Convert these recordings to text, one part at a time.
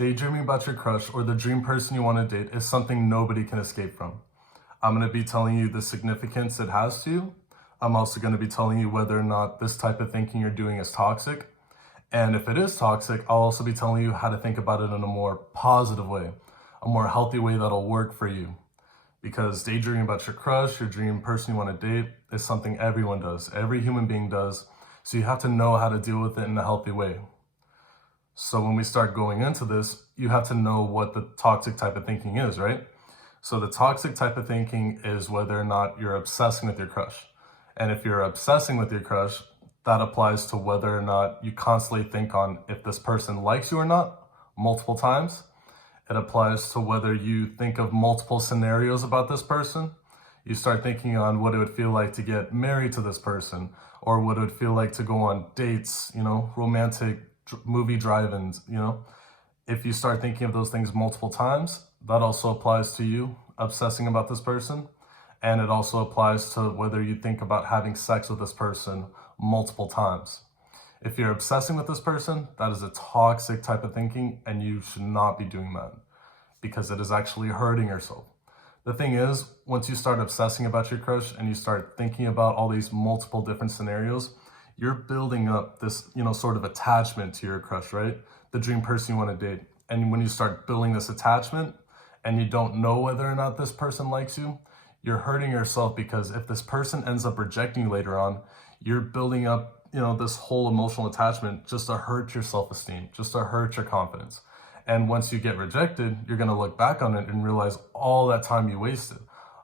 Daydreaming about your crush or the dream person you want to date is something nobody can escape from. I'm going to be telling you the significance it has to you. I'm also going to be telling you whether or not this type of thinking you're doing is toxic. And if it is toxic, I'll also be telling you how to think about it in a more positive way, a more healthy way that'll work for you. Because daydreaming about your crush, your dream person you want to date, is something everyone does. Every human being does. So you have to know how to deal with it in a healthy way. So when we start going into this, you have to know what the toxic type of thinking is, right? So the toxic type of thinking is whether or not you're obsessing with your crush. And if you're obsessing with your crush, that applies to whether or not you constantly think on if this person likes you or not, multiple times. It applies to whether you think of multiple scenarios about this person. You start thinking on what it would feel like to get married to this person, or what it would feel like to go on dates, romantic movie drive-ins, If you start thinking of those things multiple times, that also applies to you obsessing about this person. And it also applies to whether you think about having sex with this person multiple times. If you're obsessing with this person, that is a toxic type of thinking, and you should not be doing that because it is actually hurting yourself. The thing is, once you start obsessing about your crush and you start thinking about all these multiple different scenarios, you're building up this, sort of attachment to your crush, right? The dream person you want to date. And when you start building this attachment and you don't know whether or not this person likes you, you're hurting yourself, because if this person ends up rejecting you later on, you're building up, this whole emotional attachment just to hurt your self-esteem, just to hurt your confidence. And once you get rejected, you're going to look back on it and realize all that time you wasted.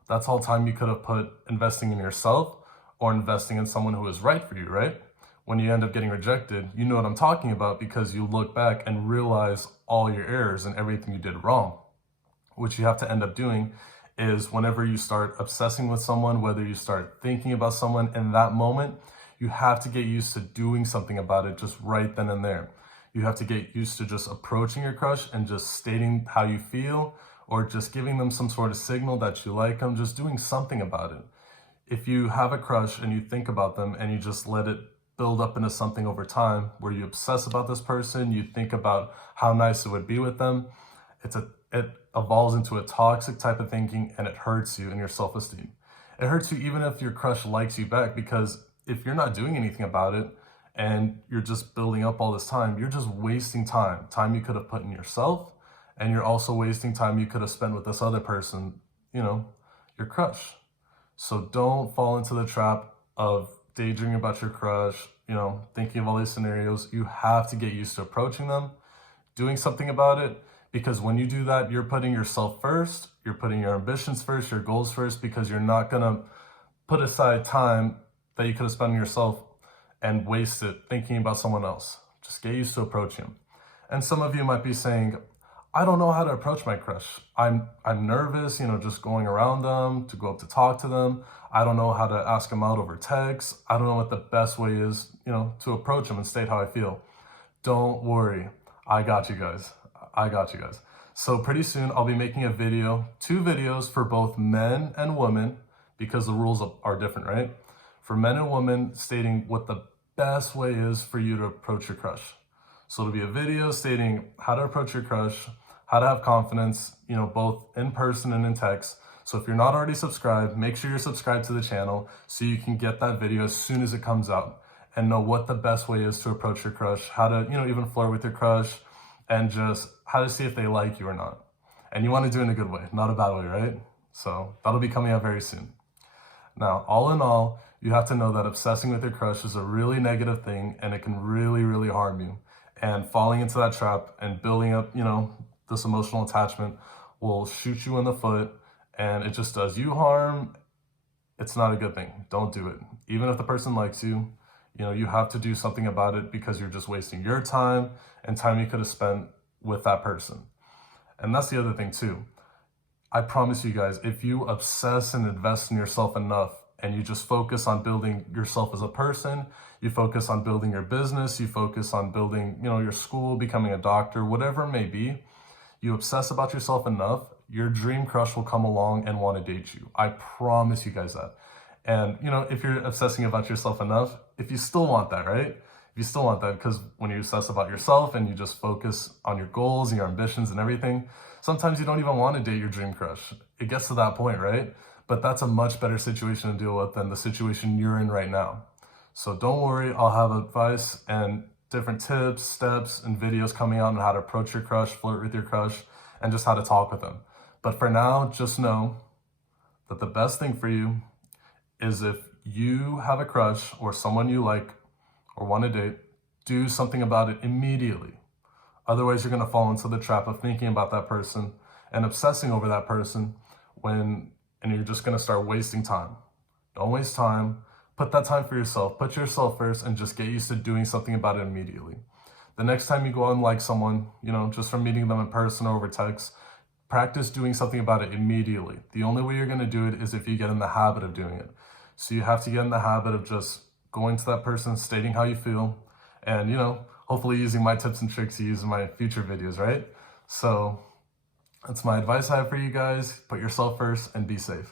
That's all time you could have put investing in yourself or investing in someone who is right for you, right? When you end up getting rejected, you know what I'm talking about, because you look back and realize all your errors and everything you did wrong. What you have to end up doing is whenever you start obsessing with someone, whether you start thinking about someone in that moment, you have to get used to doing something about it just right then and there. You have to get used to just approaching your crush and just stating how you feel, or just giving them some sort of signal that you like them, just doing something about it. If you have a crush and you think about them and you just let it build up into something over time where you obsess about this person, you think about how nice it would be with them, it evolves into a toxic type of thinking, and it hurts you in your self-esteem. It hurts you even if your crush likes you back, because if you're not doing anything about it and you're just building up all this time, you're just wasting time you could have put in yourself, and you're also wasting time you could have spent with this other person, your crush. So don't fall into the trap of daydreaming about your crush, thinking of all these scenarios. You have to get used to approaching them, doing something about it, because when you do that, you're putting yourself first, you're putting your ambitions first, your goals first, because you're not gonna put aside time that you could have spent on yourself and waste it thinking about someone else. Just get used to approaching them. And some of you might be saying, I don't know how to approach my crush. I'm nervous, just going around them, to go up to talk to them. I don't know how to ask them out over text. I don't know what the best way is, to approach them and state how I feel. Don't worry. I got you guys. So pretty soon I'll be making a video, 2 videos for both men and women, because the rules are different, right? For men and women, stating what the best way is for you to approach your crush. So it'll be a video stating how to approach your crush, how to have confidence, both in person and in text. So if you're not already subscribed, make sure you're subscribed to the channel so you can get that video as soon as it comes out and know what the best way is to approach your crush, how to, even flirt with your crush, and just how to see if they like you or not. And you want to do it in a good way, not a bad way, right? So that'll be coming out very soon. Now, all in all, you have to know that obsessing with your crush is a really negative thing, and it can really, really harm you. And falling into that trap and building up, this emotional attachment will shoot you in the foot, and it just does you harm. It's not a good thing. Don't do it. Even if the person likes you, you have to do something about it, because you're just wasting your time and time you could have spent with that person. And that's the other thing too. I promise you guys, if you obsess and invest in yourself enough, and you just focus on building yourself as a person, you focus on building your business, you focus on building, your school, becoming a doctor, whatever it may be, you obsess about yourself enough, your dream crush will come along and want to date you. I promise you guys that. And, if you're obsessing about yourself enough, if you still want that, right? if you still want that, because when you obsess about yourself and you just focus on your goals and your ambitions and everything, sometimes you don't even want to date your dream crush. It gets to that point, right? But that's a much better situation to deal with than the situation you're in right now. So don't worry, I'll have advice and different tips, steps, and videos coming out on how to approach your crush, flirt with your crush, and just how to talk with them. But for now, just know that the best thing for you is if you have a crush or someone you like or want to date, do something about it immediately. Otherwise, you're going to fall into the trap of thinking about that person and obsessing over that person and you're just going to start wasting time. Don't waste time. Put that time for yourself. Put yourself first and just get used to doing something about it immediately. The next time you go out and like someone, just from meeting them in person or over text, practice doing something about it immediately. The only way you're going to do it is if you get in the habit of doing it. So you have to get in the habit of just going to that person, stating how you feel, and, hopefully using my tips and tricks you use in my future videos, right? So that's my advice I have for you guys. Put yourself first and be safe.